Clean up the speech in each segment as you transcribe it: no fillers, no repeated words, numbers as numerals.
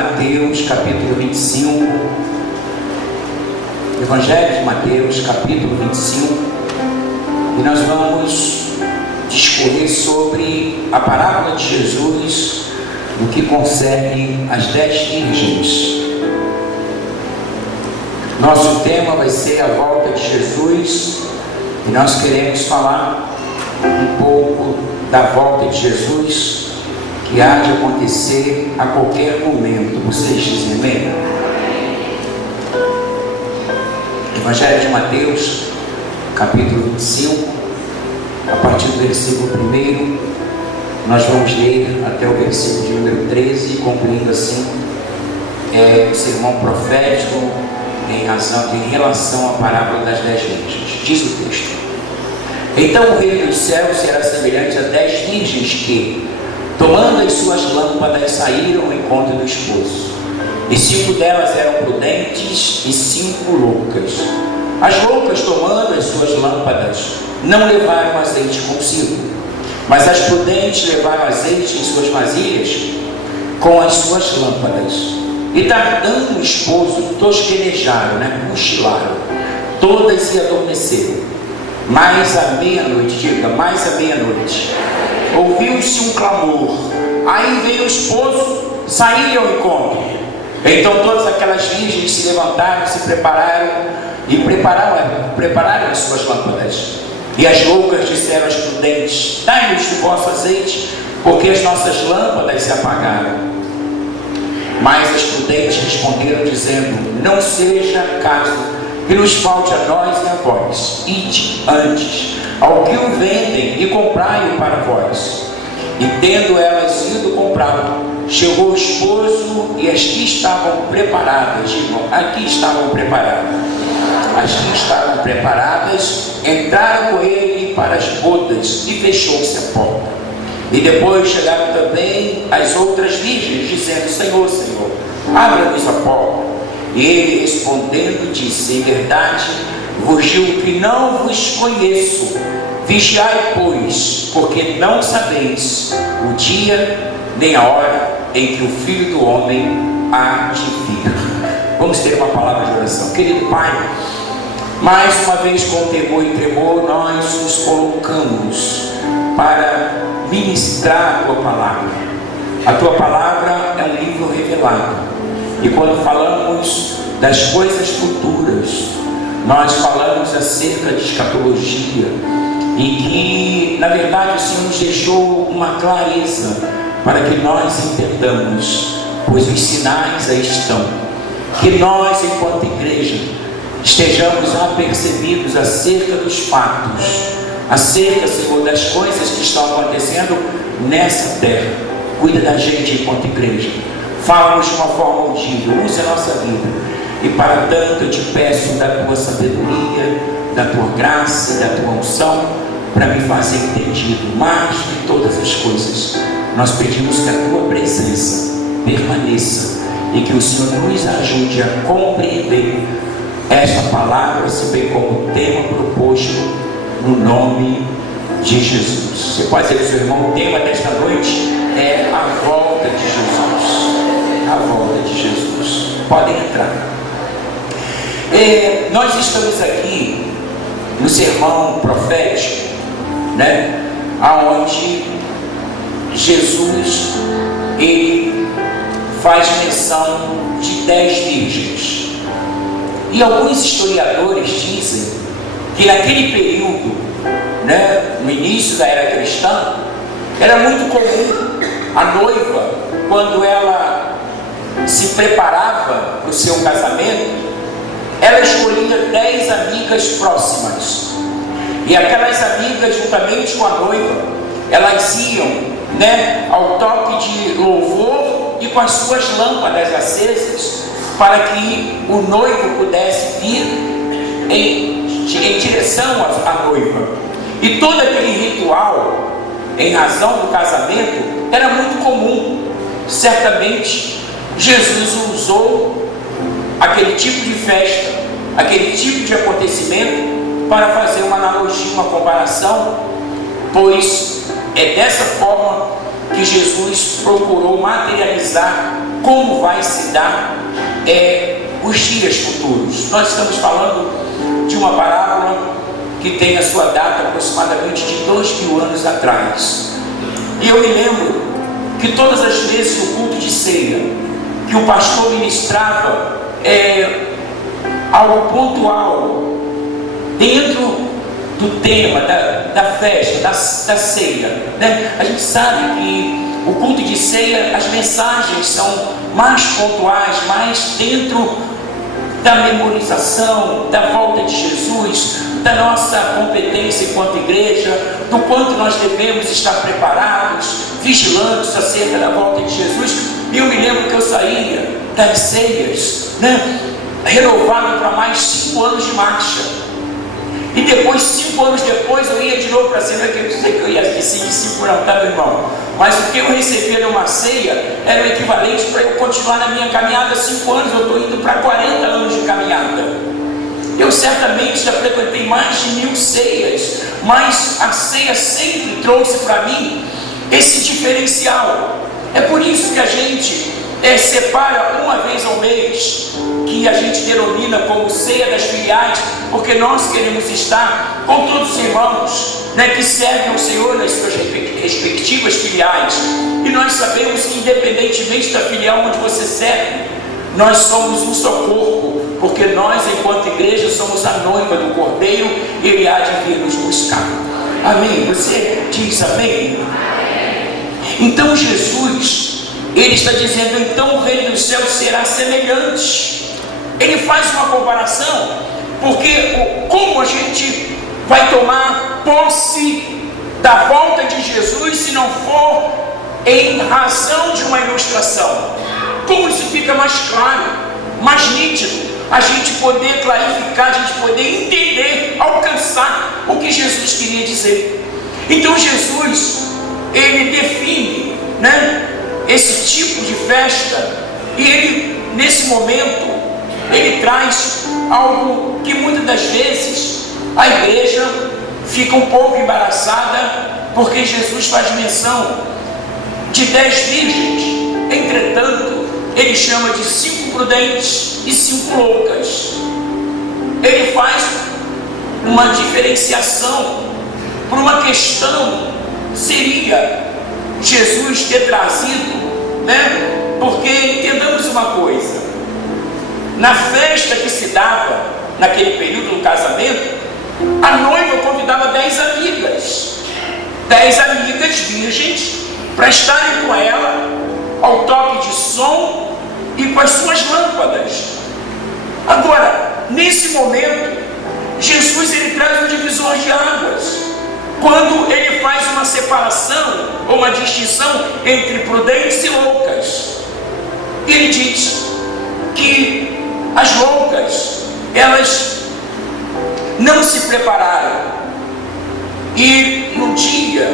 Mateus, capítulo 25. Evangelho de Mateus, capítulo 25. E nós vamos discorrer sobre a parábola de Jesus no que concerne as 10 virgens. Nosso tema vai ser a volta de Jesus. E nós queremos falar um pouco da volta de Jesus, que há de acontecer a qualquer momento. Vocês dizem amém? Evangelho de Mateus, capítulo 25, a partir do versículo 1, nós vamos ler até o versículo de número 13, concluindo assim o sermão profético em relação à parábola das 10 virgens. Diz o texto: então o reino dos céus será semelhante a 10 virgens que, tomando as suas lâmpadas, saíram ao encontro do esposo. E 5 delas eram prudentes e 5 loucas. As loucas, tomando as suas lâmpadas, não levaram azeite consigo, mas as prudentes levaram azeite em suas vasilhas com as suas lâmpadas. E tardando o esposo, tosquenejaram, cochilaram, todas se adormeceram. Mais à meia-noite, ouviu-se um clamor. Aí veio o esposo, saíram ao encontro. Então todas aquelas virgens se levantaram, se prepararam e prepararam as suas lâmpadas. E as loucas disseram às prudentes: dai-nos o vosso azeite, porque as nossas lâmpadas se apagaram. Mas as prudentes responderam, dizendo: não seja caso que nos falte a nós e a vós. Ide antes ao que o vendem e comprai-o para vós. E tendo elas ido comprá-lo, chegou o esposo, e as que estavam preparadas, as que estavam preparadas entraram com ele para as bodas, e fechou-se a porta. E depois chegaram também as outras virgens, dizendo: Senhor, Senhor, abra-nos a porta. E ele respondendo disse: em verdade vos digo que não vos conheço. Vigiai, pois, porque não sabeis o dia nem a hora em que o Filho do Homem há de vir. Vamos ter uma palavra de oração. Querido Pai, mais uma vez com temor e tremor nós nos colocamos para ministrar a Tua palavra. A Tua palavra é um livro revelado, e quando falamos das coisas futuras, nós falamos acerca de escatologia, e que na verdade o Senhor nos deixou uma clareza para que nós entendamos, pois os sinais aí estão. Que nós, enquanto igreja, estejamos apercebidos acerca dos fatos, acerca, Senhor, das coisas que estão acontecendo nessa terra. Cuida da gente enquanto igreja. Fala-nos de uma forma audível, use a nossa vida. E para tanto eu te peço da Tua sabedoria, da Tua graça, da Tua unção, para me fazer entendido mais de todas as coisas. Nós pedimos que a Tua presença permaneça e que o Senhor nos ajude a compreender esta palavra, assim bem como o tema proposto, no nome de Jesus. Você pode dizer ao seu irmão: o tema desta noite é a volta de Jesus. A volta de Jesus. Podem entrar. Nós estamos aqui no sermão profético, aonde Jesus ele faz menção de 10 virgens. E alguns historiadores dizem que naquele período, no início da era cristã, era muito comum a noiva, quando ela se preparava para o seu casamento, ela escolhia 10 amigas próximas. E aquelas amigas, juntamente com a noiva, elas iam ao toque de louvor e com as suas lâmpadas acesas, para que o noivo pudesse vir em direção à noiva. E todo aquele ritual, em razão do casamento, era muito comum. Certamente Jesus usou aquele tipo de festa, aquele tipo de acontecimento, para fazer uma analogia, uma comparação, pois é dessa forma que Jesus procurou materializar como vai ser se dar os dias futuros. Nós estamos falando de uma parábola que tem a sua data aproximadamente de 2000 anos atrás. E eu me lembro que todas as vezes no culto de ceia, que o pastor ministrava algo pontual dentro do tema da festa, da ceia, né? A gente sabe que o culto de ceia, as mensagens são mais pontuais, mais dentro da memorização, da volta de Jesus, da nossa competência enquanto igreja, do quanto nós devemos estar preparados, vigilantes acerca da volta de Jesus. E eu me lembro que eu saía das ceias, né, renovado para mais 5 anos de marcha. E depois, 5 anos depois, eu ia de novo para a ceia. Eu sei que eu ia de 5 não, tá, meu irmão? Mas o que eu recebia numa ceia era o equivalente para eu continuar na minha caminhada 5 anos. Eu estou indo para 40 anos de caminhada. Eu certamente já frequentei mais de 1000 ceias, mas a ceia sempre trouxe para mim esse diferencial. É por isso que a gente separa uma vez ao mês, que a gente denomina como ceia das filiais, porque nós queremos estar com todos os irmãos, né, que servem ao Senhor nas suas respectivas filiais. E nós sabemos que, independentemente da filial onde você serve, nós somos um só corpo, porque nós, enquanto igreja, somos a noiva do Cordeiro, e Ele há de vir nos buscar. Amém? Você diz amém? Então Jesus, Ele está dizendo, então o reino dos céus será semelhante. Ele faz uma comparação, porque como a gente vai tomar posse da volta de Jesus se não for em razão de uma ilustração? Como isso fica mais claro, mais nítido, a gente poder clarificar, a gente poder entender, alcançar o que Jesus queria dizer. Então Jesus, Ele define, né, esse tipo de festa, e Ele, nesse momento, Ele traz algo que muitas das vezes a igreja fica um pouco embaraçada, porque Jesus faz menção de 10 virgens. Entretanto, Ele chama de 5 prudentes e 5 loucas. Ele faz uma diferenciação por uma questão. Seria Jesus ter trazido, né? Porque entendamos uma coisa: na festa que se dava naquele período do casamento, a noiva convidava 10 amigas, 10 amigas virgens, para estarem com ela ao toque de som e com as suas lâmpadas. Agora, nesse momento, Jesus, Ele traz um divisor de águas, quando Ele faz uma separação, ou uma distinção entre prudentes e loucas. Ele diz que as loucas, elas não se prepararam, e no dia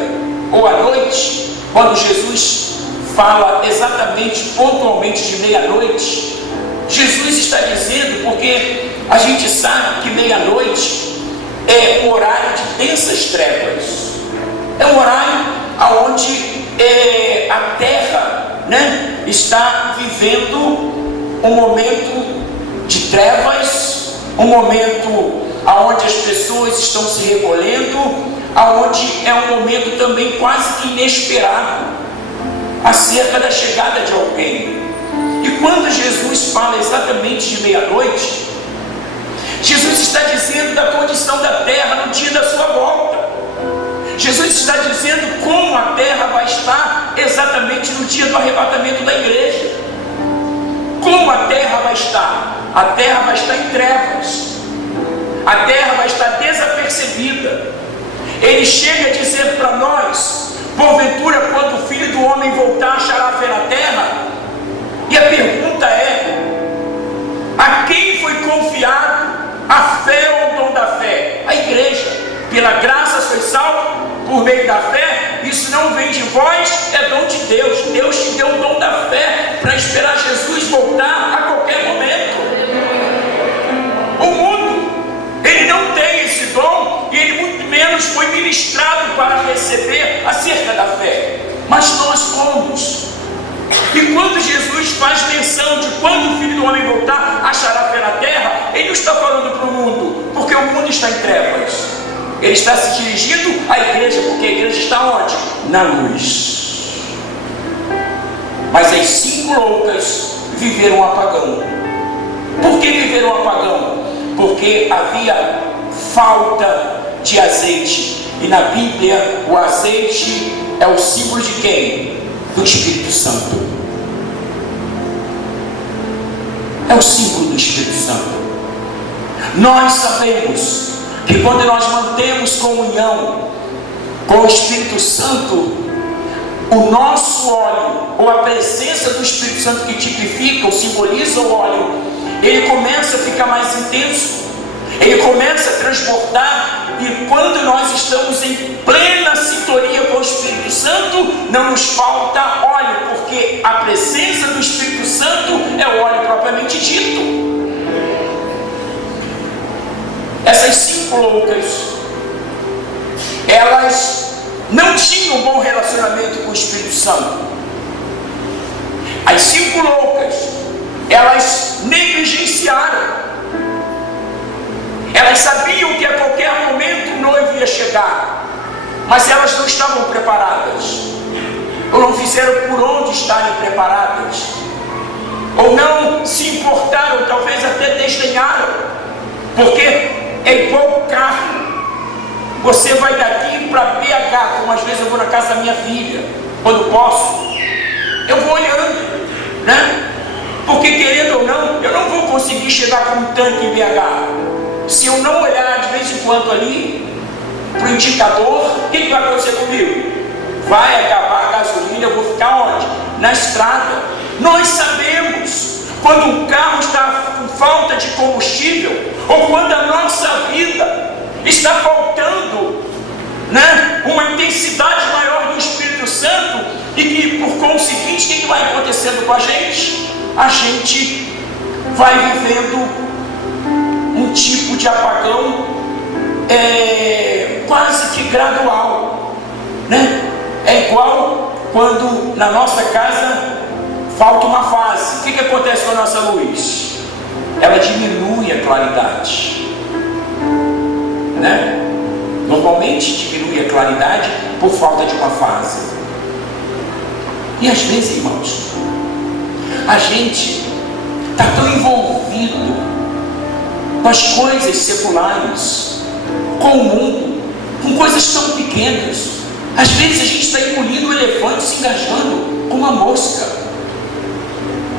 ou à noite, quando Jesus fala exatamente, pontualmente de meia-noite, Jesus está dizendo, porque a gente sabe que meia-noite é um horário de densas trevas, é um horário onde a terra, né, está vivendo um momento de trevas, um momento onde as pessoas estão se recolhendo, onde é um momento também quase que inesperado acerca da chegada de alguém. E quando Jesus fala exatamente de meia-noite, Jesus está dizendo da condição da terra no dia da sua volta. Jesus está dizendo como a terra vai estar exatamente no dia do arrebatamento da igreja. Como a terra vai estar? A terra vai estar em trevas. A terra vai estar desapercebida. Ele chega a dizer para nós: porventura, quando o Filho do Homem voltar, achará fé na terra? E a pergunta é: a quem foi confiado a fé ou o dom da fé? A igreja. Pela graça sois salvos por meio da fé. Isso não vem de vós, é dom de Deus. Deus te deu o dom da fé para esperar Jesus voltar a qualquer momento. O mundo, ele não tem esse dom, e ele muito menos foi ministrado para receber acerca da fé. Mas nós somos. E quando Jesus faz menção de quando voltar, achará fé na terra. Ele não está falando para o mundo, porque o mundo está em trevas. Ele está se dirigindo à igreja, porque a igreja está onde? Na luz. Mas as 5 loucas viveram um apagão. Por que viveram um apagão? Porque havia falta de azeite. E na Bíblia o azeite é o símbolo de quem? Do Espírito Santo. É o símbolo do Espírito Santo. Nós sabemos que quando nós mantemos comunhão com o Espírito Santo, o nosso óleo, ou a presença do Espírito Santo que tipifica ou simboliza o óleo, ele começa a ficar mais intenso, ele começa a transbordar. E quando nós estamos em plena sintonia com o Espírito Santo, não nos falta óleo, porque a presença do Espírito Santo é o óleo propriamente dito. Essas 5 loucas, elas não tinham um bom relacionamento com o Espírito Santo. As 5 loucas, elas negligenciaram. Elas sabiam que a qualquer momento o noivo ia chegar, mas elas não estavam preparadas, ou não fizeram por onde estarem preparadas, ou não se importaram, talvez até desdenharam, porque é igual carro. Você vai daqui para BH, como às vezes eu vou na casa da minha filha, quando posso, eu vou olhando, né? Porque querendo ou não, eu não vou conseguir chegar com um tanque em BH. Se eu não olhar de vez em quando ali para o indicador, o que vai acontecer comigo? Vai acabar a gasolina, eu vou ficar onde? Na estrada. Nós sabemos quando um carro está com falta de combustível, ou quando a nossa vida está faltando, né, uma intensidade maior do Espírito Santo, e que por conseguinte, o que vai acontecendo com a gente? A gente vai vivendo um tipo de apagão quase que gradual, né? É igual quando na nossa casa falta uma fase. O que acontece com a nossa luz? Ela diminui a claridade, né? Normalmente diminui a claridade por falta de uma fase. E às vezes, irmãos, a gente está tão envolvido com as coisas seculares, com o mundo, com coisas tão pequenas. Às vezes a gente está engolindo um elefante, se engasgando com uma mosca.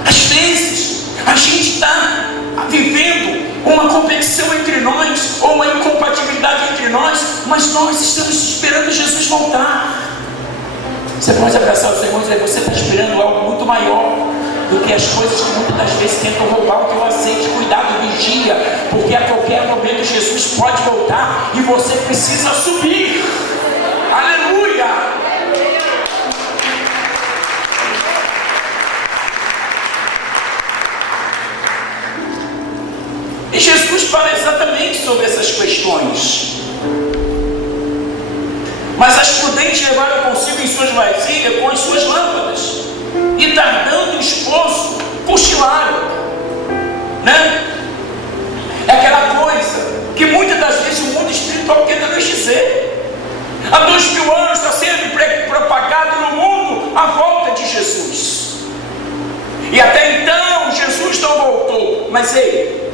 Às vezes a gente está vivendo uma competição entre nós, ou uma incompatibilidade entre nós, mas nós estamos esperando Jesus voltar. Você pode abraçar os irmãos e dizer: você está esperando algo muito maior do que as coisas que muitas das vezes tentam roubar o teu azeite. Cuidado, vigia, porque a qualquer momento Jesus pode voltar e você precisa subir. Aleluia! E Jesus fala exatamente sobre essas questões. Mas as prudentes levaram consigo em suas vasilhas com as suas lâmpadas, e tardando o esposo, cochilaram, né? É aquela coisa que muitas das vezes o mundo espiritual tenta nos dizer. Há 2000 anos está sendo propagado no mundo a volta de Jesus, e até então Jesus não voltou. Mas ei,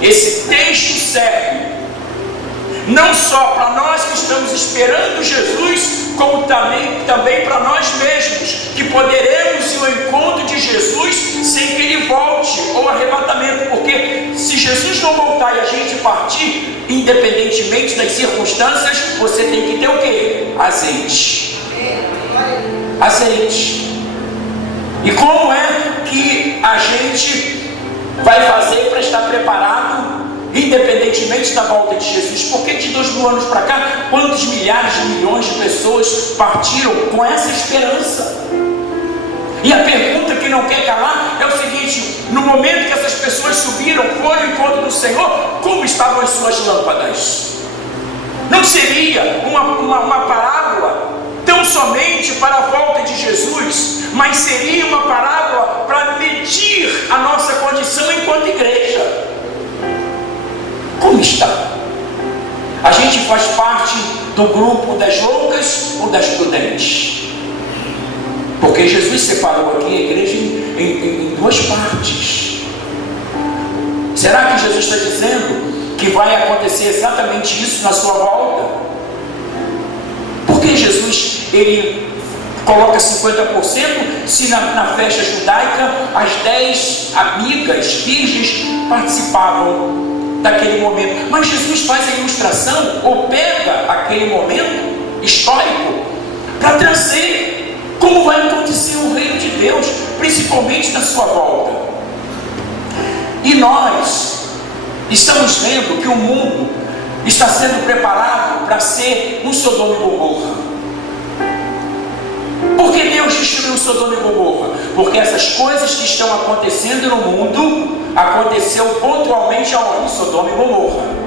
esse texto serve não só para nós que estamos esperando Jesus, como também para nós mesmos, que poderemos ir ao encontro de Jesus sem que Ele volte, ou arrebatamento. Porque se Jesus não voltar e a gente partir, independentemente das circunstâncias, você tem que ter o quê? Azeite. Azeite. E como é que a gente vai fazer para estar preparado, independentemente da volta de Jesus? Porque de 2000 anos para cá, quantos milhares de milhões de pessoas partiram com essa esperança? E a pergunta que não quer calar é o seguinte: no momento que essas pessoas subiram, foram ao encontro do Senhor, como estavam as suas lâmpadas? Não seria uma parábola tão somente para a volta de Jesus, mas seria uma parábola para medir do grupo das loucas ou das prudentes? Porque Jesus separou aqui a igreja em duas partes. Será que Jesus está dizendo que vai acontecer exatamente isso na sua volta? Porque Jesus, ele coloca 50%, se na festa judaica as 10 amigas virgens participavam daquele momento. Mas Jesus faz a ilustração, ou pega aquele momento histórico para trazer como vai acontecer o reino de Deus, principalmente na sua volta. E nós estamos vendo que o mundo está sendo preparado para ser um Sodoma e Gomorra. Por que Deus destruiu Sodoma e Gomorra? Porque essas coisas que estão acontecendo no mundo aconteceu pontualmente aonde? Sodoma e Gomorra.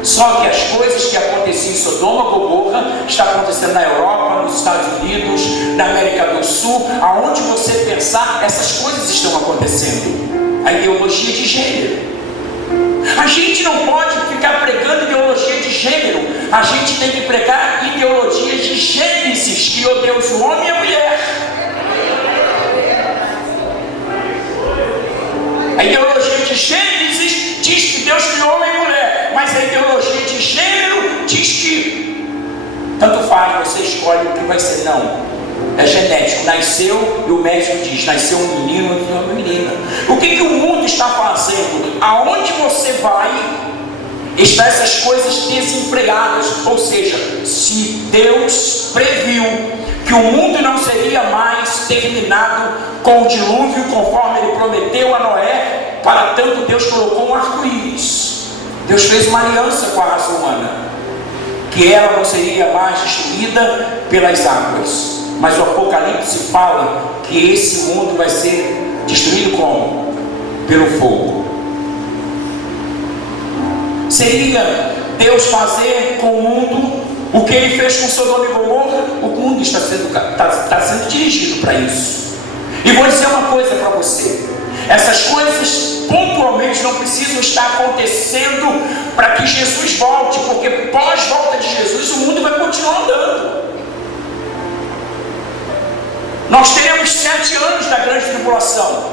Só que as coisas que aconteciam em Sodoma e Gomorra estão acontecendo na Europa, nos Estados Unidos, na América do Sul. Aonde você pensar, essas coisas estão acontecendo. A ideologia de gênero. A gente não pode ficar pregando ideologia de gênero. A gente tem que pregar ideologias de Gênesis, que criou Deus o homem e a mulher. A ideologia de Gênesis diz que Deus criou homem e mulher, mas a ideologia de gênero diz que tanto faz, você escolhe o que vai ser. Não, é genético, nasceu e o médico diz, nasceu um menino e uma menina. O que o mundo está fazendo? Aonde você vai, estão essas coisas desenfreadas. Ou seja, se Deus previu que o mundo não seria mais terminado com o dilúvio, conforme ele prometeu a Noé, para tanto Deus colocou um arco-íris. Deus fez uma aliança com a raça humana, que ela não seria mais destruída pelas águas. Mas o Apocalipse fala que esse mundo vai ser destruído como? Pelo fogo. Seria Deus fazer com o mundo o que ele fez com Sodoma e Gomorra? O mundo está sendo dirigido para isso. E vou dizer uma coisa para você: essas coisas pontualmente não precisam estar acontecendo para que Jesus volte, porque pós-volta de Jesus o mundo vai continuar andando. Nós teremos 7 anos da grande tribulação,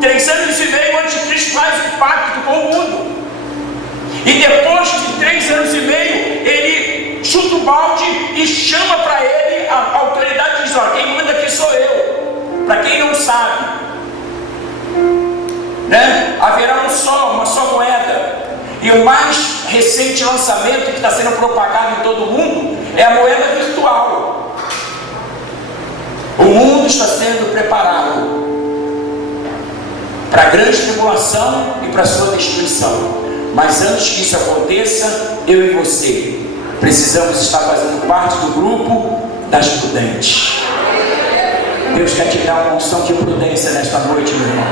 3 anos e meio antes de Cristo faz o pacto com o mundo, e depois de 3 anos e meio ele chuta o balde e chama para ele a autoridade e diz: ó, quem manda aqui sou eu. Para quem não sabe, né? Haverá uma só moeda, e o mais recente lançamento que está sendo propagado em todo o mundo é a moeda virtual. O mundo está sendo preparado para a grande tribulação e para a sua destruição. Mas antes que isso aconteça, eu e você precisamos estar fazendo parte do grupo das prudentes. Deus quer te dar uma unção de prudência nesta noite, meu irmão.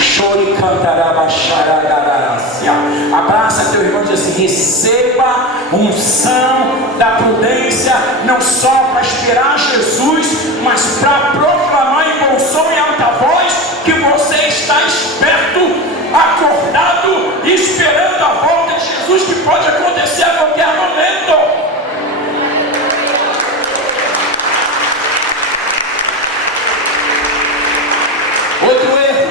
Chore, cantará, baixará, gararácia. Abraça teu irmão e diz assim: receba unção da prudência, não só para esperar Jesus, mas para proclamar em bom som e alta voz que você está esperto, acordado, esperando a volta de Jesus, que pode acontecer a qualquer momento. Outro erro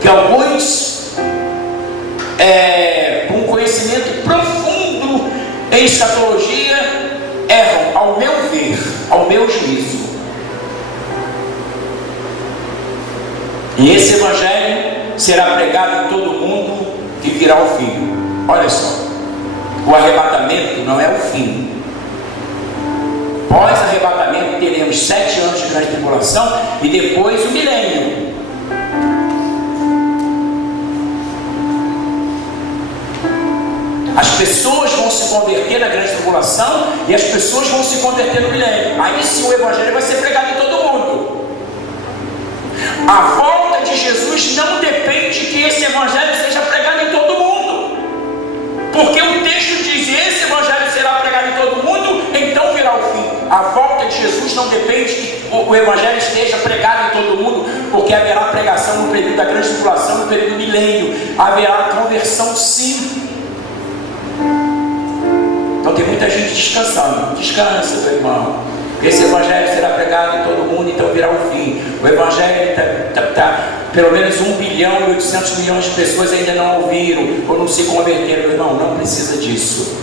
que alguns com conhecimento profundo em escatologia erram, ao meu ver, ao meu juízo. E esse evangelho será pregado em todo o mundo e virá o fim. Olha só, o arrebatamento não é o fim. Pós-arrebatamento teremos 7 anos de grande tribulação e depois o milênio. As pessoas vão se converter na grande tribulação e as pessoas vão se converter no milênio. Aí sim o evangelho vai ser pregado em todo mundo. A volta de Jesus não depende que esse evangelho seja pregado em todo mundo, porque o texto diz: esse evangelho será pregado em todo mundo, então virá o fim. A volta de Jesus não depende que o evangelho esteja pregado em todo mundo, porque haverá pregação no período da grande tribulação, no período do milênio. Haverá conversão, sim. Então Então tem muita gente descansando. Descansa, meu irmão. Esse evangelho será pregado em todo mundo, então virá o fim. O evangelho está pelo menos 1 bilhão e 800 milhões de pessoas ainda não ouviram ou não se converteram. Meu irmão, não precisa disso.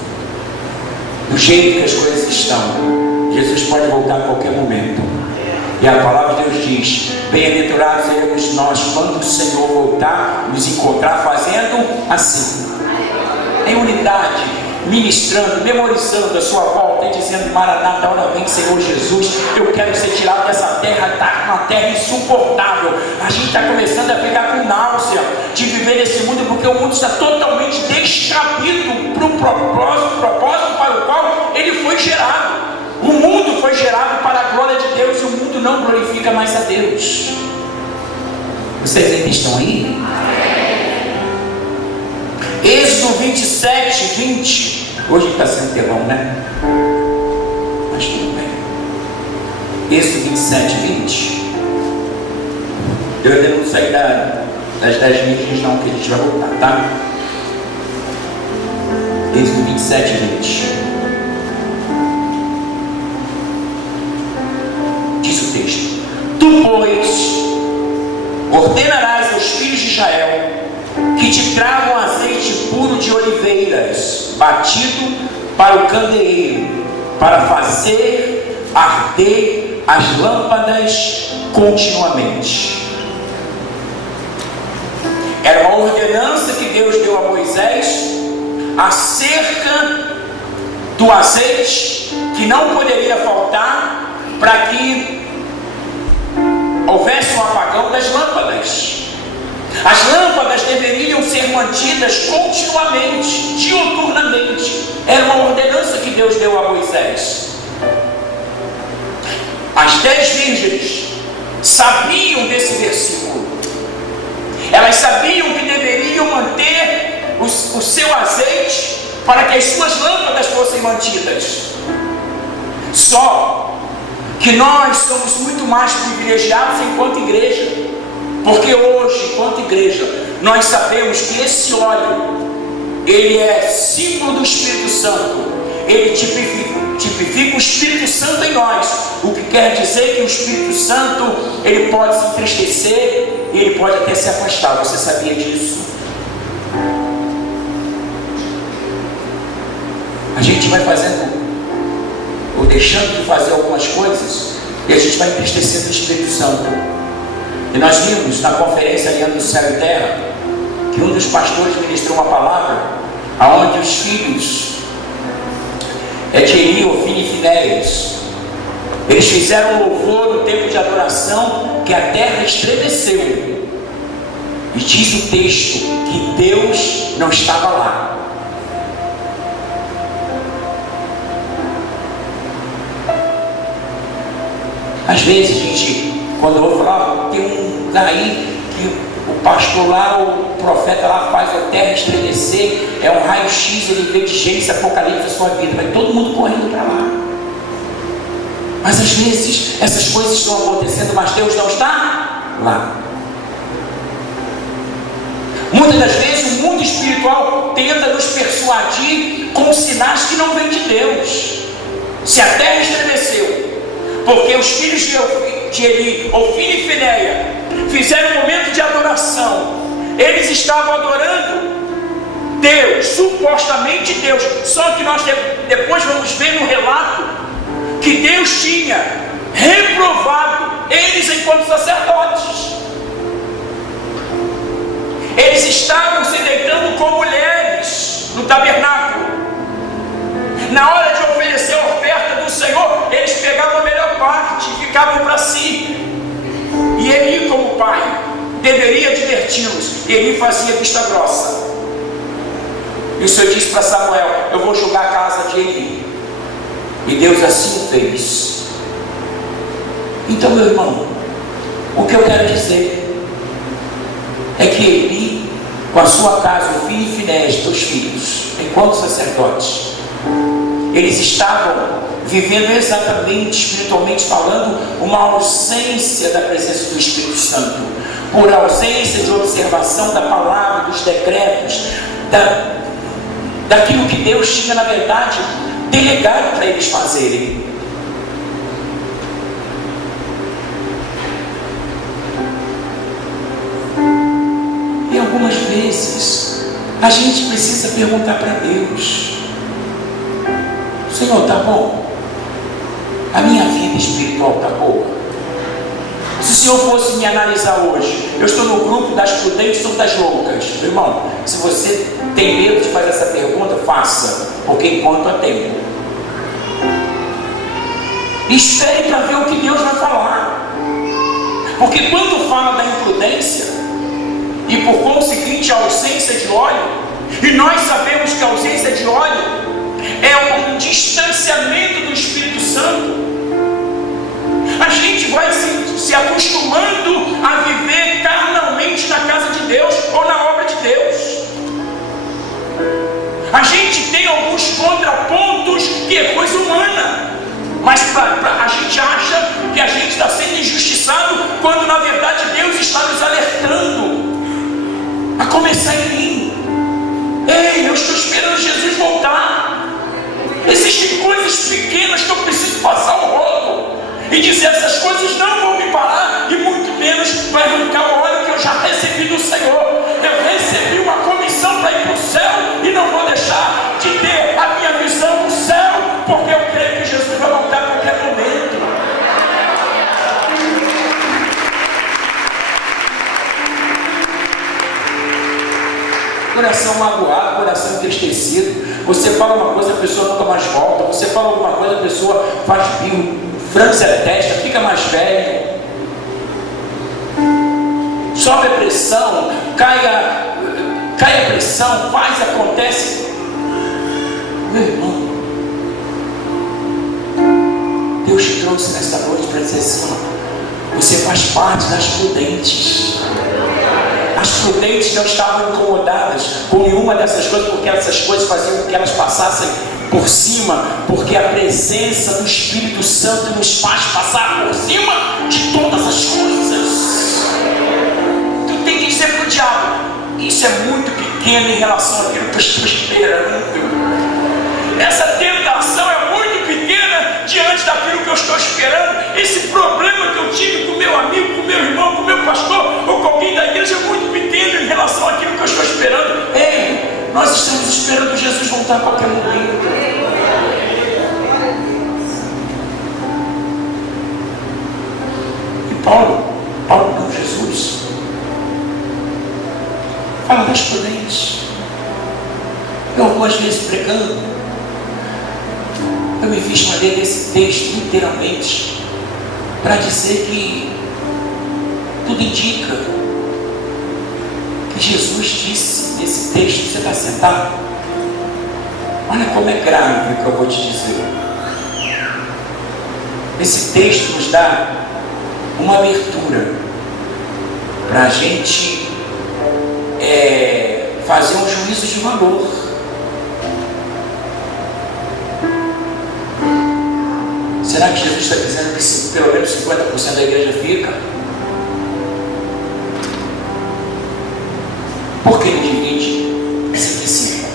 Do jeito que as coisas estão, Jesus pode voltar a qualquer momento. E a palavra de Deus diz: bem-aventurados seremos nós quando o Senhor voltar, nos encontrar fazendo assim, em unidade, ministrando, memorizando a sua volta e dizendo: Maranata, hora vem, Senhor Jesus, eu quero ser tirado dessa terra, está uma terra insuportável. A gente está começando a ficar com náusea de viver nesse mundo, porque o mundo está totalmente descabido para o propósito para o qual ele foi gerado. O mundo foi gerado para a glória de Deus e o mundo não glorifica mais a Deus. Vocês ainda estão aí? Êxodo 27, 20. Hoje está sendo telão, né? Mas tudo bem. Êxodo 27, 20. Eu ainda não saí das 10 virgens não, que a gente vai voltar, tá? Êxodo 27, 20. Diz o texto: tu, pois, ordenarás aos filhos de Israel que te tragam azeite puro de oliveiras, batido para o candeeiro, para fazer arder as lâmpadas continuamente. Era uma ordenança que Deus deu a Moisés acerca do azeite que não poderia faltar para que houvesse um apagão das lâmpadas. As lâmpadas deveriam ser mantidas continuamente, diuturnamente. Era uma ordenança que Deus deu a Moisés. As 10 virgens sabiam desse versículo. Elas sabiam que deveriam manter o seu azeite para que as suas lâmpadas fossem mantidas. Só que nós somos muito mais privilegiados enquanto igreja. Porque hoje, enquanto igreja, nós sabemos que esse óleo, ele é símbolo do Espírito Santo. Ele tipifica o Espírito Santo em nós. O que quer dizer que o Espírito Santo, ele pode se entristecer e ele pode até se afastar. Você sabia disso? A gente vai fazendo, ou deixando de fazer algumas coisas, e a gente vai entristecendo o Espírito Santo. E nós vimos na conferência Alinhando Céu e Terra que um dos pastores ministrou uma palavra aonde os filhos de Eli, Ofni e Finéias, eles fizeram um louvor no tempo de adoração que a terra estremeceu. E diz o texto que Deus não estava lá. Às vezes a gente, quando eu vou falar, tem um lugar aí que o pastor lá, o profeta lá faz a terra estremecer, é um raio-x, ele vê de Gênesis, Apocalipse a sua vida, vai todo mundo correndo para lá. Mas às vezes essas coisas estão acontecendo, mas Deus não está lá. Muitas das vezes o mundo espiritual tenta nos persuadir com sinais que não vêm de Deus. Se a terra estremeceu porque os filhos de Eli, Ofni e Finéia, fizeram um momento de adoração, eles estavam adorando Deus, supostamente Deus, só que nós depois vamos ver no relato que Deus tinha reprovado eles enquanto sacerdotes. Eles estavam se deitando com mulheres no tabernáculo. Na hora de oferecer a oferta do Senhor, eles pegavam a melhor parte e ficavam para si. E Eli, como pai, deveria adverti-los. Eli fazia vista grossa. E o Senhor disse para Samuel: eu vou julgar a casa de Eli. E Deus assim o fez. Então, meu irmão, o que eu quero dizer é que Eli, com a sua casa, o filho e Finéias, dois filhos, enquanto sacerdotes, eles estavam vivendo exatamente, espiritualmente falando, uma ausência da presença do Espírito Santo, por ausência de observação da palavra, dos decretos, daquilo que Deus tinha, na verdade, delegaram para eles fazerem. E algumas vezes a gente precisa perguntar para Deus: Senhor, tá bom? A minha vida espiritual tá boa? Se o Senhor fosse me analisar hoje, eu estou no grupo das prudentes ou das loucas? Meu irmão, se você tem medo de fazer essa pergunta, faça, porque enquanto há tempo. Espere para ver o que Deus vai falar. Porque quando fala da imprudência, e por conseguinte a ausência de óleo, e nós sabemos que a ausência de óleo é um distanciamento do Espírito Santo, a gente vai se acostumando a viver carnalmente na casa de Deus ou na obra de Deus. A gente tem alguns contrapontos que é coisa humana, mas a gente acha que a gente está sendo injustiçado, quando na verdade Deus está nos alertando a começar em mim. Ei, eu estou esperando Jesus voltar. Existem coisas pequenas que eu preciso passar o rodo e dizer: essas coisas não vão me parar, e muito menos vai arrancar o óleo que eu já recebi do Senhor. Eu recebi uma comissão para ir para o céu e não vou deixar de ter a minha visão no céu, porque eu creio que Jesus vai voltar a qualquer momento. Coração magoado, coração entristecido. Você fala uma coisa, a pessoa nunca mais volta. Você fala alguma coisa, a pessoa faz birro, franze a testa, fica mais velho. Sobe a pressão, cai a pressão, acontece. Meu irmão, Deus te trouxe nesta noite para dizer assim: você faz parte das prudentes. As prudentes não estavam incomodadas com nenhuma dessas coisas, porque essas coisas faziam com que elas passassem por cima, porque a presença do Espírito Santo nos faz passar por cima de todas as coisas. Tu tem que dizer para o diabo: isso é muito pequeno em relação àquilo que eu estou esperando. Essa tentação é muito pequena diante daquilo que eu estou esperando. Esse problema que eu tive com meu amigo, com meu irmão, com meu pastor ou com alguém da igreja é muito pequeno em relação àquilo que eu estou esperando. Ei, nós estamos esperando Jesus voltar a qualquer momento. E Paulo não, Jesus fala das prudentes. Eu algumas vezes pregando, eu me fiz ler desse texto literalmente para dizer que tudo indica que Jesus disse nesse texto. Você está sentado? Olha como é grave o que eu vou te dizer. Esse texto nos dá uma abertura para a gente fazer um juízo de valor. Será que Jesus está dizendo que pelo menos 50% da igreja fica? Por que ele divide 5 e 5?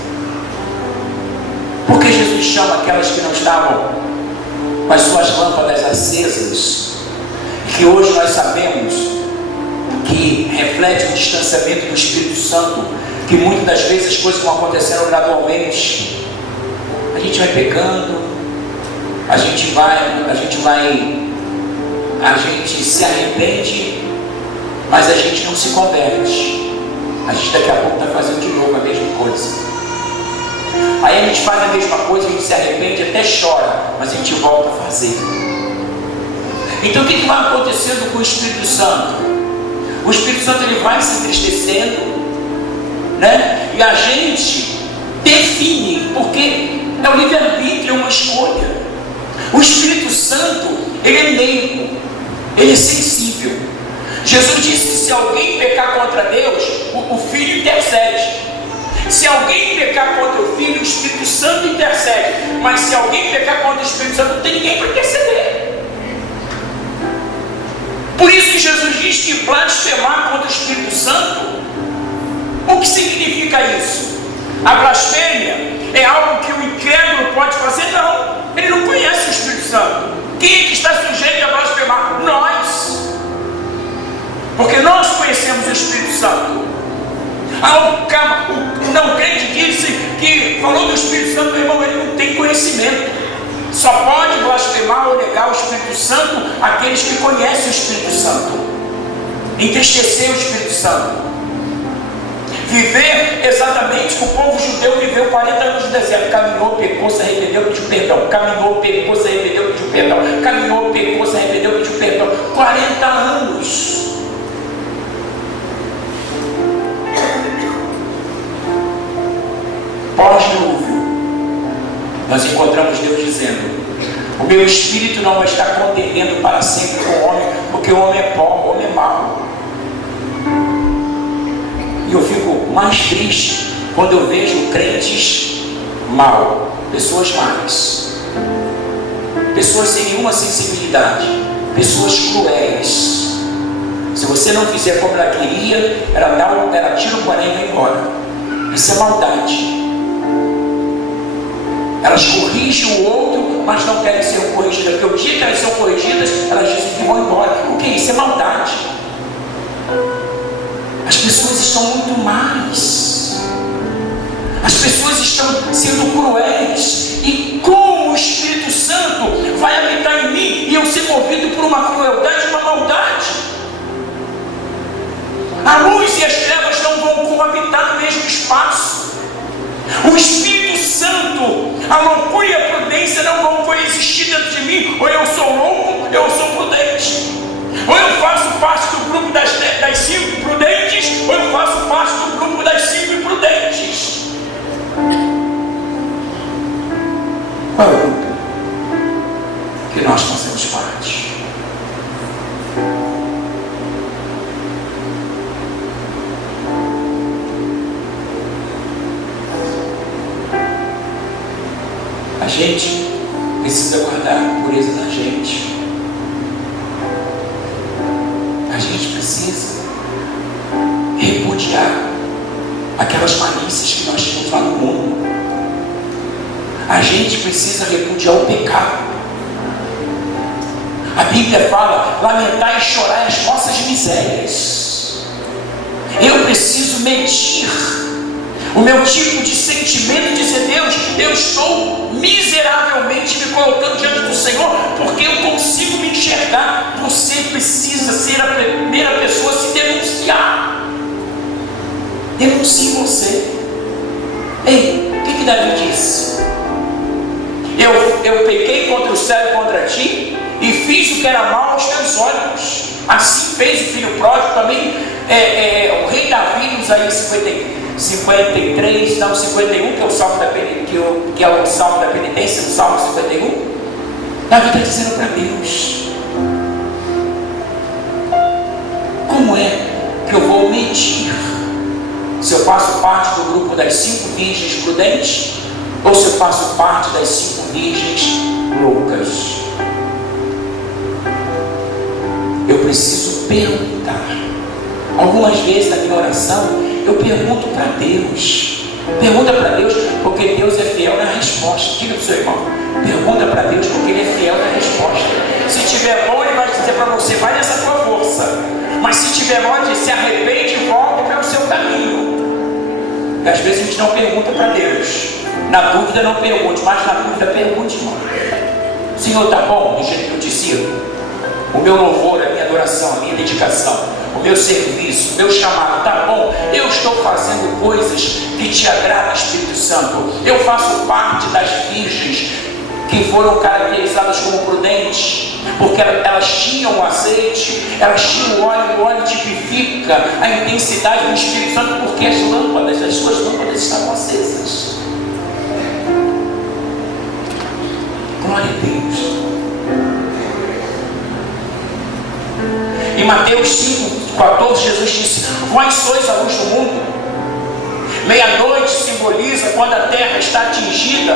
Por que Jesus chama aquelas que não estavam com as suas lâmpadas acesas, que hoje nós sabemos que reflete o distanciamento do Espírito Santo, que muitas das vezes as coisas vão acontecendo gradualmente? A gente vai pegando, a gente se arrepende, mas a gente não se converte. A gente daqui a pouco está fazendo de novo a mesma coisa. Aí a gente faz a mesma coisa, a gente se arrepende, até chora, mas a gente volta a fazer. Então o que vai acontecendo com o Espírito Santo? O Espírito Santo ele vai se entristecendo, né? E a gente define, porque é o livre-arbítrio, é uma escolha. O Espírito Santo, ele é meigo, ele é sensível. Jesus disse que se alguém pecar contra Deus, o Filho intercede. Se alguém pecar contra o Filho, o Espírito Santo intercede. Mas se alguém pecar contra o Espírito Santo, não tem ninguém para interceder. Por isso que Jesus diz que blasfemar contra o Espírito Santo, o que significa isso? A blasfêmia é algo que o incrédulo pode fazer? Não, ele não conhece o Espírito Santo. Quem é que está sujeito a blasfemar? Nós, porque nós conhecemos o Espírito Santo. O não crente disse que falou do Espírito Santo, meu irmão, ele não tem conhecimento. Só pode blasfemar ou negar o Espírito Santo aqueles que conhecem o Espírito Santo. Entristecer o Espírito Santo. Viver exatamente o que o povo judeu viveu 40 anos no deserto. Caminhou, pecou, se arrependeu, pediu perdão. Caminhou, pecou, se arrependeu, pediu perdão. Caminhou, pecou, se arrependeu, pediu perdão. 40 anos. Pós-dilúvio, nós encontramos Deus dizendo: o meu espírito não vai estar contendendo para sempre com o homem, porque o homem é pó, o homem é mau. E eu fico mais triste quando eu vejo crentes mal, pessoas más, pessoas sem nenhuma sensibilidade, pessoas cruéis. Se você não fizer como ela queria, ela tira o boné e vai embora. Isso é maldade. Elas corrigem o outro, mas não querem ser corrigidas, porque o dia que elas são corrigidas, elas dizem que vão embora. O que é isso? É maldade. As pessoas estão muito más. As pessoas estão sendo cruéis. E como o Espírito Santo vai habitar em mim e eu ser movido por uma crueldade, uma maldade? A luz e as trevas não vão coabitar no mesmo espaço. O Espírito Santo, a loucura e a prudência não vão coexistir dentro de mim. Ou eu sou louco, ou eu sou prudente. Ou eu faço parte do grupo das 5 prudentes, ou eu faço parte do grupo das 5 imprudentes. Qual é o grupo que nós fazemos parte? A gente precisa guardar a pureza da gente. A gente precisa repudiar aquelas malícias que nós temos lá no mundo. A gente precisa repudiar o pecado. A Bíblia fala: lamentar e chorar as vossas misérias. Eu preciso medir o meu tipo de sentimento, dizer: Deus, eu estou miseravelmente me colocando diante do Senhor, porque eu consigo me enxergar. Você precisa ser a primeira pessoa a se denunciar. Denuncie você. Ei, o que Davi disse? Eu pequei contra o céu e contra ti, e fiz o que era mal aos teus olhos. Assim fez o filho pródigo também. O rei Davi, nos aí 53, não, 51, que é o salmo da penitência, o salmo 51. Davi está dizendo para Deus: como é que eu vou medir se eu faço parte do grupo das 5 virgens prudentes, ou se eu faço parte das 5 virgens loucas? Eu preciso perguntar. Algumas vezes na minha oração eu pergunto para Deus. Pergunta para Deus, porque Deus é fiel na resposta. Diga para o seu irmão: pergunta para Deus, porque Ele é fiel na resposta. Se tiver bom, Ele vai dizer para você: vai nessa tua força. Mas se tiver mal, Ele diz: se arrepende e volta para o seu caminho. E às vezes a gente não pergunta para Deus. Na dúvida não pergunte, mas na dúvida pergunte, irmão. Senhor, está bom do jeito que eu te sirvo? O meu louvor, a minha adoração, a minha dedicação, o meu serviço, o meu chamado, está bom? Eu estou fazendo coisas que te agradam, Espírito Santo. Eu faço parte das virgens que foram caracterizadas como prudentes, porque elas tinham o azeite, elas tinham o óleo tipifica a intensidade do Espírito Santo, porque as suas lâmpadas estavam acesas. Glória a Deus. Em Mateus 5,14, Jesus disse: vós sois a luz do mundo. Meia-noite simboliza quando a terra está atingida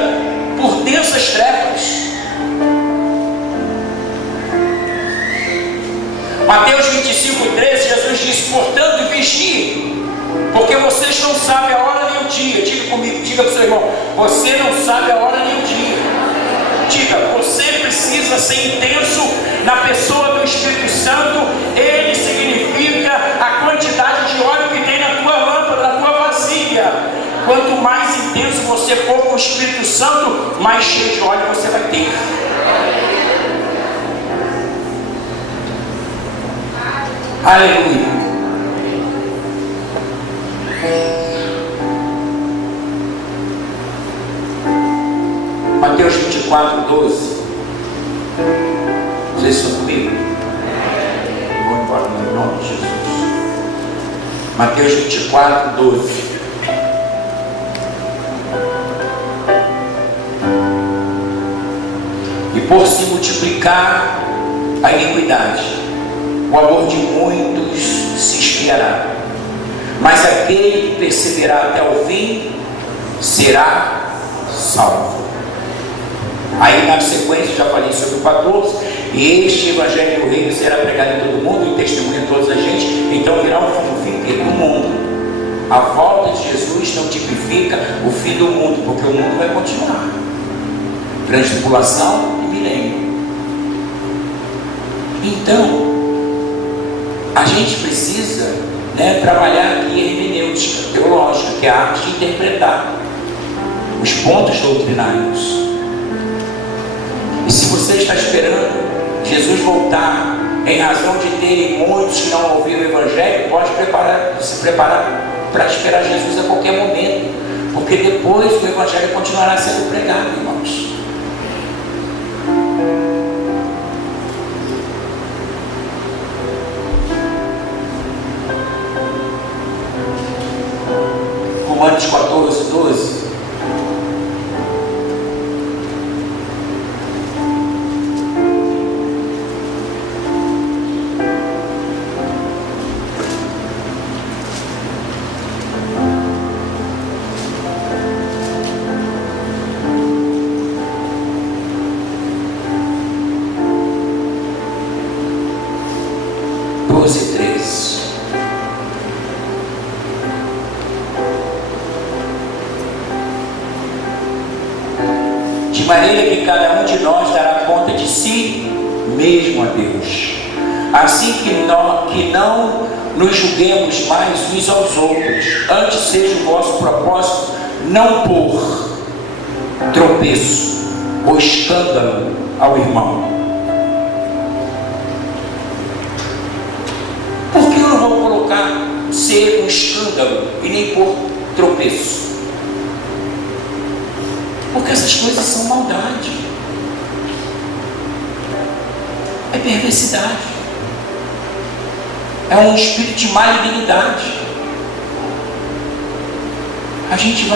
por densas trevas. Mateus 25,13, Jesus disse: portanto, vigiem, porque vocês não sabem a hora nem o dia. Diga comigo: Diga para o seu irmão: você não sabe a hora nem o dia. Diga: você precisa ser intenso na pessoa do Espírito Santo. Ele significa a quantidade de óleo que tem na tua lâmpada, na tua vasilha. Quanto mais intenso você for com o Espírito Santo, mais cheio de óleo você vai ter. Aleluia. Mateus 24, 12. Vocês estão comigo? Eu vou embora no nome de Jesus. Mateus 24, 12. E por se multiplicar a iniquidade, o amor de muitos se esfriará, mas aquele que perseverar até o fim será salvo. Aí na sequência, já falei sobre o 14: e este evangelho do reino será pregado em todo o mundo, e testemunha a toda a gente, então virá o fim do mundo. A volta de Jesus não tipifica o fim do mundo, porque o mundo vai continuar. Grande tribulação e milênio. Então, a gente precisa, trabalhar aqui a hermenêutica teológica, que é a arte de interpretar os pontos doutrinários. E se você está esperando Jesus voltar, em razão de terem muitos que não ouviram o Evangelho, pode se preparar para esperar Jesus a qualquer momento, porque depois o Evangelho continuará sendo pregado, irmãos. Romanos 14, 12. De maneira que cada um de nós dará conta de si mesmo a Deus, assim que não nos julguemos mais uns aos outros. Antes seja o vosso propósito não pôr tropeço ou escândalo ao irmão. Por que eu não vou colocar ser um escândalo e nem pôr tropeço? Porque essas coisas são maldade, é perversidade, é um espírito de malignidade. A gente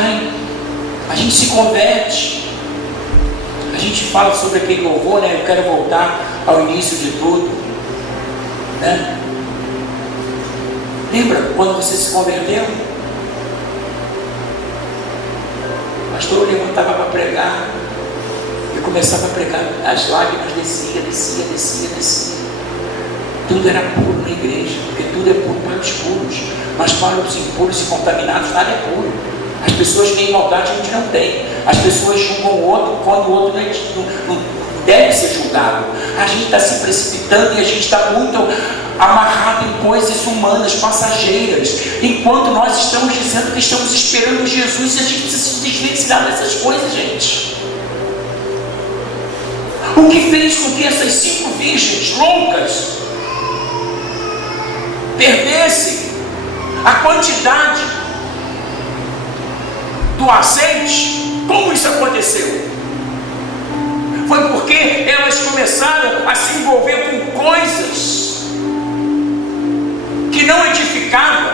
se converte, a gente fala sobre aquele louvor, eu quero voltar ao início de tudo, Lembra quando você se converteu? O pastor levantava para pregar e começava a pregar, as lágrimas desciam. Tudo era puro na igreja, porque tudo é puro para os puros, mas para os impuros e contaminados nada é puro. As pessoas têm maldade, a gente não tem. As pessoas julgam o outro quando o outro não deve ser julgado. A gente está se precipitando e a gente está muito amarrado em coisas humanas, passageiras, enquanto nós estamos dizendo que estamos esperando Jesus, e a gente precisa se desvencilhar dessas coisas, gente. O que fez com que essas 5 virgens loucas perdessem a quantidade do azeite? Como isso aconteceu? Foi porque elas começaram a se envolver com coisas que não edificavam,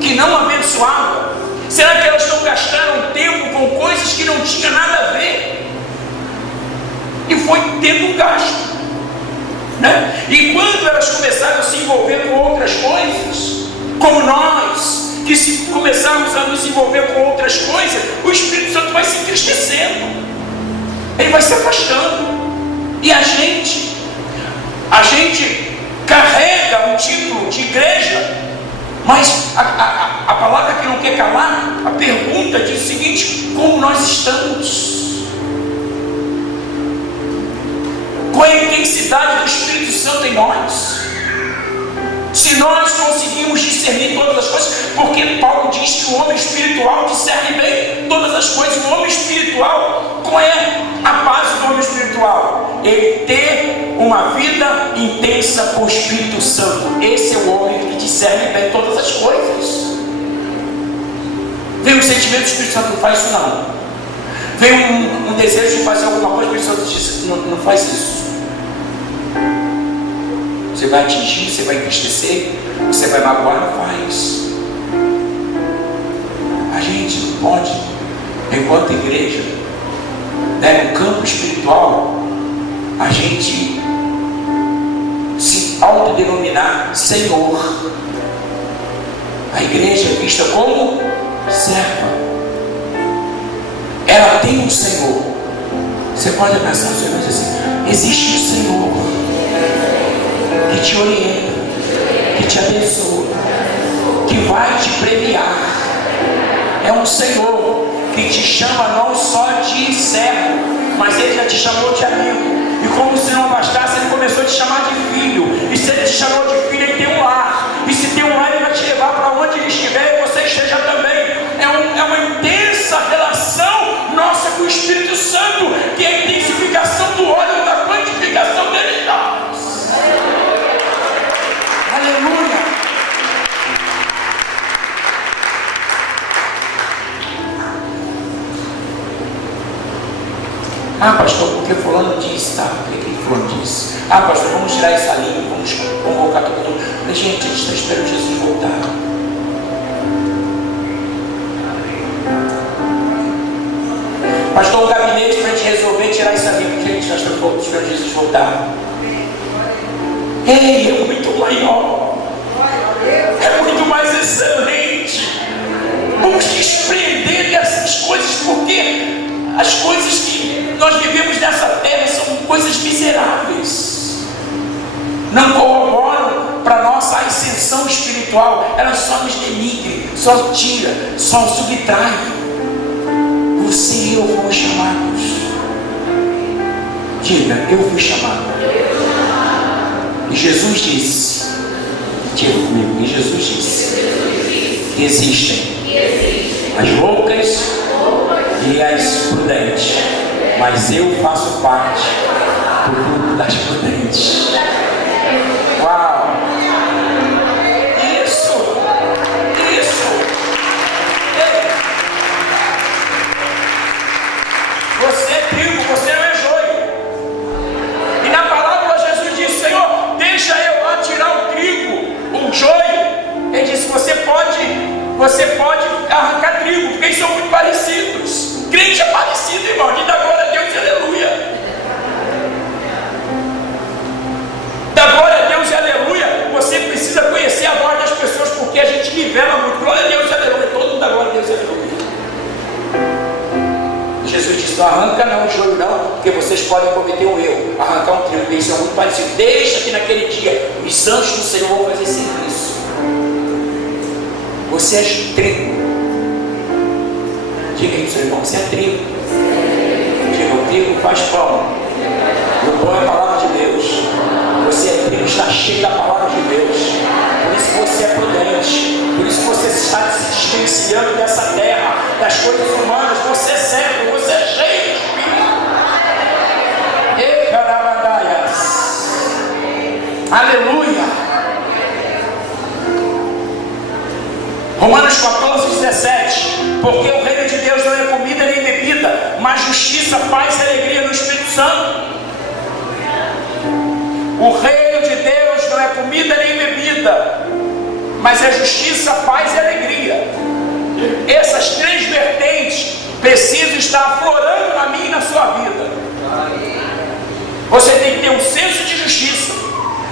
que não abençoavam. Será que elas não gastaram tempo com coisas que não tinham nada a ver? E foi tendo um gasto, E quando elas começaram a se envolver com outras coisas, como nós, que se começarmos a nos envolver com outras coisas, o Espírito Santo vai se entristecendo, ele vai se afastando, e a gente carrega um título de igreja, mas a palavra que não quer poder calar, a pergunta diz o seguinte: como nós estamos? Qual é a intensidade do Espírito Santo em nós? Se nós conseguimos discernir todas as coisas, porque Paulo diz que o homem espiritual discerne bem todas as coisas. O homem espiritual, qual é a base do homem espiritual? Ele ter uma vida intensa com o Espírito Santo. Esse é o homem que discerne bem todas as coisas. Vem um sentimento do Espírito Santo, não faz isso não. Vem um desejo de fazer alguma coisa, o Espírito Santo diz: não faz isso. Você vai atingir, você vai entristecer, você vai magoar, não faz. A gente não pode, enquanto igreja, no campo espiritual, a gente se autodenominar Senhor. A igreja é vista como serva. Ela tem um Senhor. Você pode pensar no Senhor e dizer assim: existe um Senhor que te orienta, que te abençoa, que vai te premiar. É um Senhor que te chama não só de servo, mas Ele já te chamou de amigo. E como se não bastasse, Ele começou a te chamar de filho. E se Ele te chamou de filho, Ele tem um lar. E se tem um lar, Ele vai te levar para onde Ele estiver e você esteja também. É uma intensa relação nossa com o Espírito Santo, que é a intensificação do óleo da quantificação dele em nós. Aleluia! Ah, pastor, porque fulano disse, tá? Por que fulano disse? Ah, pastor, vamos tirar essa língua, vamos convocar todo mundo. Mas, gente, a gente está esperando Jesus voltar. Pastor, um gabinete para a gente resolver tirar essa língua, porque a gente já está esperando Jesus voltar. Ei, é muito maior, é muito mais excelente. Vamos desprender dessas coisas, porque as coisas que nós vivemos nessa terra são coisas miseráveis, não corroboram para a nossa ascensão espiritual. Elas só nos denigrem, só tiram, só subtraem. Você e eu fomos chamados. Diga: eu fui chamado. E Jesus disse, diga comigo, e Jesus disse que existem as loucas e as prudentes, mas eu faço parte do grupo das prudentes. Uau! Isso! Ei. Você é trigo, você não é joio. E na palavra Jesus disse: Senhor, deixa eu lá tirar o trigo, o joio. Ele disse: você pode arrancar trigo, porque eles são muito parecidos. Crente é parecido, irmão. Diz glória a Deus e aleluia. Da glória a Deus e aleluia. Você precisa conhecer a voz das pessoas, porque a gente nivela muito. Glória a Deus e aleluia. Todo mundo dá glória a Deus e aleluia. Jesus disse: não arranca não o joio não, porque vocês podem cometer um erro, arrancar um trigo, eles são muito parecidos. Deixa que naquele dia os anjos do Senhor vão fazer serviço. Você é trigo. Diga aí pro seu irmão: você é trigo. Diga: o trigo faz pão, o pão é a palavra de Deus. Você é trigo, está cheio da palavra de Deus. Por isso você é prudente. Por isso você está se distanciando dessa terra, das coisas humanas. Você é servo, você é cheio de Espírito. E carabandaias. Aleluia. Romanos 14:17. Porque o reino de Deus não é comida nem bebida, mas justiça, paz e alegria no Espírito Santo. O reino de Deus não é comida nem bebida, mas é justiça, paz e alegria. Essas três vertentes precisam estar aflorando na minha e na sua vida. Você tem que ter um senso de justiça.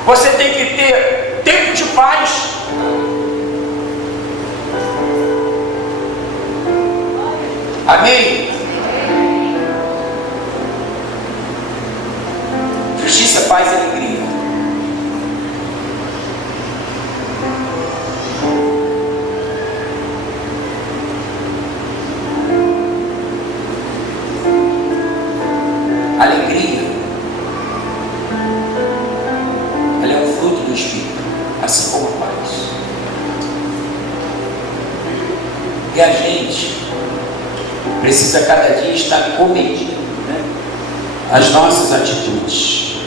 Você tem que ter tempo de paz. Amém? Justiça, paz e alegria. E a gente precisa cada dia estar comedindo, né, as nossas atitudes.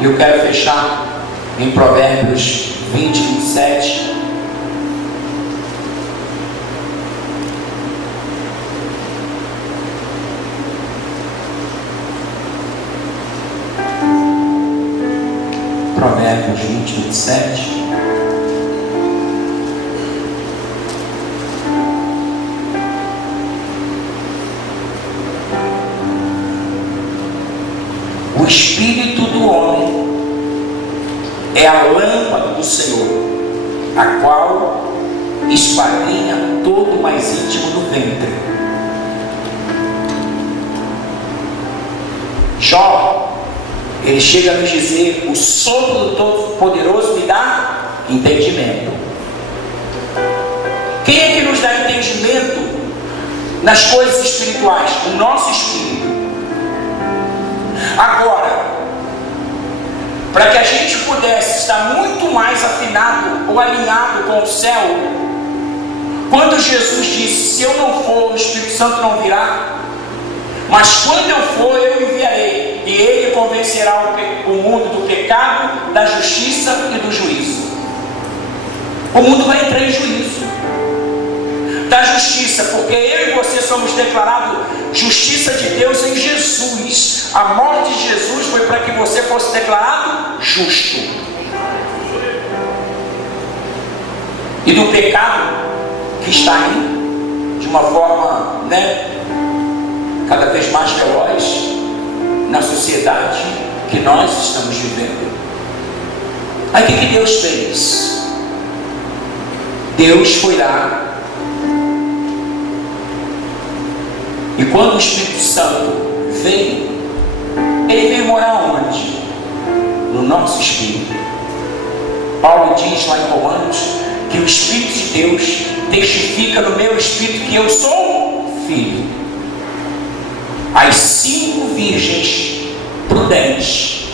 E eu quero fechar em Provérbios 20, 27. Provérbios 20, 27. O espírito do homem é a lâmpada do Senhor, a qual esquadrinha todo o mais íntimo do ventre. Jó, ele chega a nos dizer: o sopro do Todo-Poderoso me dá entendimento. Quem é que nos dá entendimento nas coisas espirituais? O nosso espírito. Agora, para que a gente pudesse estar muito mais afinado ou alinhado com o céu, quando Jesus disse: se eu não for, o Espírito Santo não virá, mas quando eu for, eu enviarei, e ele convencerá o mundo do pecado, da justiça e do juízo. O mundo vai entrar em juízo. Da justiça, porque eu e você somos declarados justiça de Deus em Jesus. A morte de Jesus foi para que você fosse declarado justo. E do pecado que está aí de uma forma, né, cada vez mais veloz na sociedade que nós estamos vivendo. Aí o que Deus fez? Deus foi lá, e quando o Espírito Santo veio, ele veio morar onde? No nosso espírito. Paulo diz lá em Romanos que o Espírito de Deus testifica no meu espírito que eu sou filho. As 5 virgens prudentes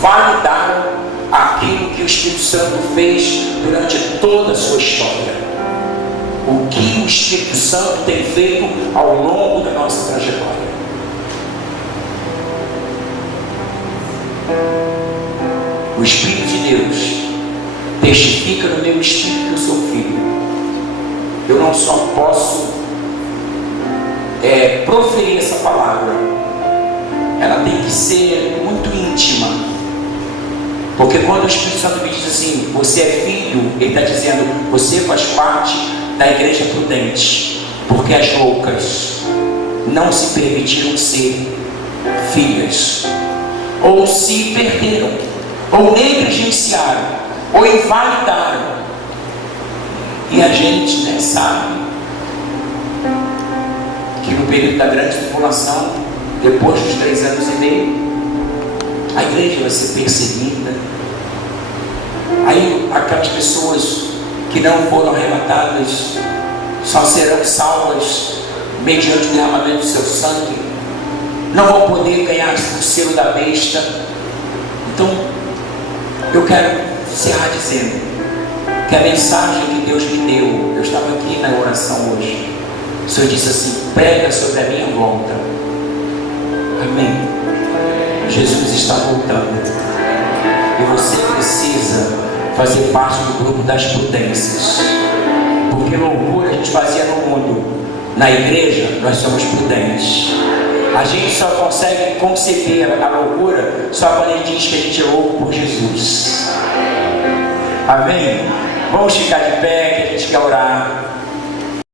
validaram aquilo que o Espírito Santo fez durante toda a sua história. O que o Espírito Santo tem feito ao longo da nossa trajetória. O Espírito de Deus testifica no meu espírito que eu sou filho. Eu não só posso proferir essa palavra, ela tem que ser muito íntima, porque quando o Espírito Santo me diz assim: você é filho, ele está dizendo: você faz parte da igreja prudente, porque as loucas não se permitiram ser filhas, ou se perderam, ou negligenciaram, ou invalidaram. E a gente, né, sabe que no período da grande tribulação, depois dos 3 anos e meio, a igreja vai ser perseguida. Aí aquelas pessoas que não foram arrebatadas só serão salvas mediante o derramamento do seu sangue, não vão poder ganhar o selo da besta. Então eu quero encerrar dizendo que a mensagem que Deus me deu, eu estava aqui na oração hoje, o Senhor disse assim: prega sobre a minha volta. Amém. Jesus está voltando, e você precisa fazer parte do grupo das prudências, porque loucura a gente fazia no mundo. Na igreja nós somos prudentes. A gente só consegue conceber a loucura só quando a gente diz que a gente é louco por Jesus. Amém? Vamos ficar de pé, que a gente quer orar.